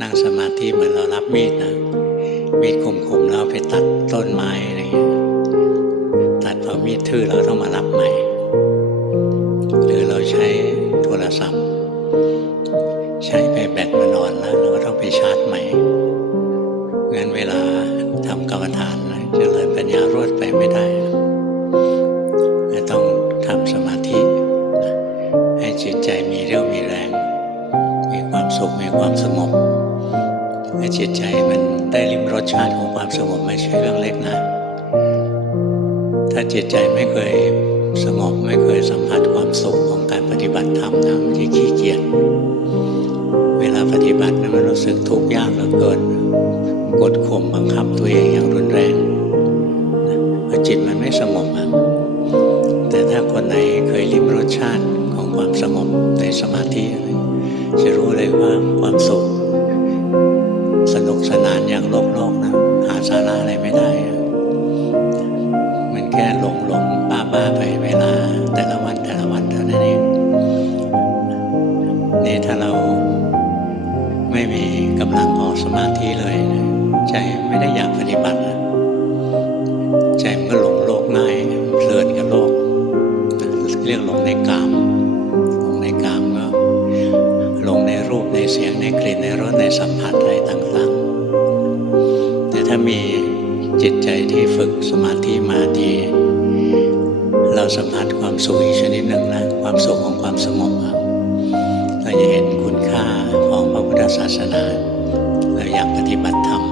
นั่งสมาธิเหมือนเรารับมีดนะมีดคมๆแล้วเอาไปตัดต้นไม้อะไรเงี้ยตัดพอมีดทื่อเราต้องมารับใหม่ หรือเราใช้โทรศัพท์ ใช้ไปแบตมันนอนแล้วเราก็ต้องไปชาร์จใหม่งั้นเวลาทำกรรมฐานนะเจริญปัญญารวดไปไม่ได้ต้องทำสมาธิ ให้จิตใจมีเรี่ยวมีแรง มีความสุขมีความสงบ ให้จิตใจมันได้ลิ้มรสชาติของความสงบไม่ใช่เรื่องเล็กนะ ถ้าจิตใจไม่เคยสงบไม่เคยสัมผัสความสุขของการปฏิบัติธรรมนะมันจะขี้เกียจเวลาปฏิบัตินะมันรู้สึกทุกข์ยากเหลือเกิน กดข่มบังคับตัวเองอย่างรุนแรงเพราะจิตมันไม่สงบอะแต่ถ้าคนไหนเคยลิ้มรสชาติของความสงบในสมาธิจะรู้เลยว่าความสุข อย่างโลกโลกนะหาสาระอะไรไม่ได้อะมันแค่หลงหลงบ้าบ้าไปเวลา แต่ละวันแต่ละวันเท่านั้นเองนี่ถ้าเราไม่มีกำลังออกสมาธิเลยนะใจไม่ได้อยากปฏิบัตินะใจมันก็หลงโลกง่ายเพลินกับโลก เรียกหลงในกามหลงในกามก็หลงในรูปในเสียงในกลิ่นในรสในสัมผัสอะไรต่างๆ ถ้ามีจิตใจที่ฝึกสมาธิมาดีเราสัมผัสความสุขอีกชนิดหนึ่งนะความสุขของความสงบเราจะเห็นคุณค่าของพระพุทธศาสนาเราอยากปฏิบัติธรรม